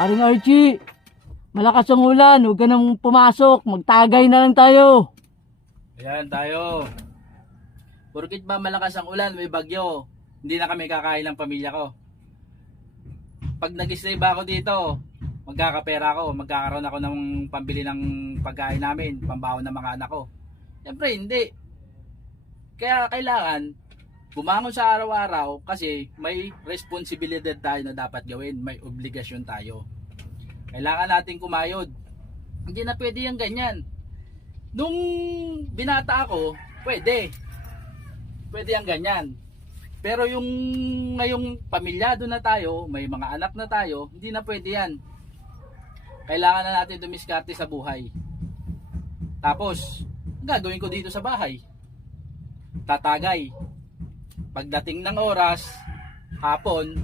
Paring Archie, malakas ang ulan, huwag ka nang pumasok, magtagay na lang tayo. Ayan tayo. Porkit ba malakas ang ulan, may bagyo, hindi na kami kakain ng pamilya ko. Pag nag-stay ba ako dito, magkakapera ako, magkakaroon ako ng pambili ng pagkain namin, pambaon ng mga anak ko. Siyempre hindi. Kaya kailangan bumangon sa araw-araw kasi may responsibilidad tayo na dapat gawin, may obligasyon tayo. Kailangan natin kumayod. Hindi na pwede yung ganyan. Nung binata ako, pwede yung ganyan. Pero yung ngayong pamilyado na tayo, may mga anak na tayo, hindi na pwede yan. Kailangan na natin dumiskarte sa buhay. Tapos, ang gagawin ko dito sa bahay, tatagay. Pagdating ng oras, hapon,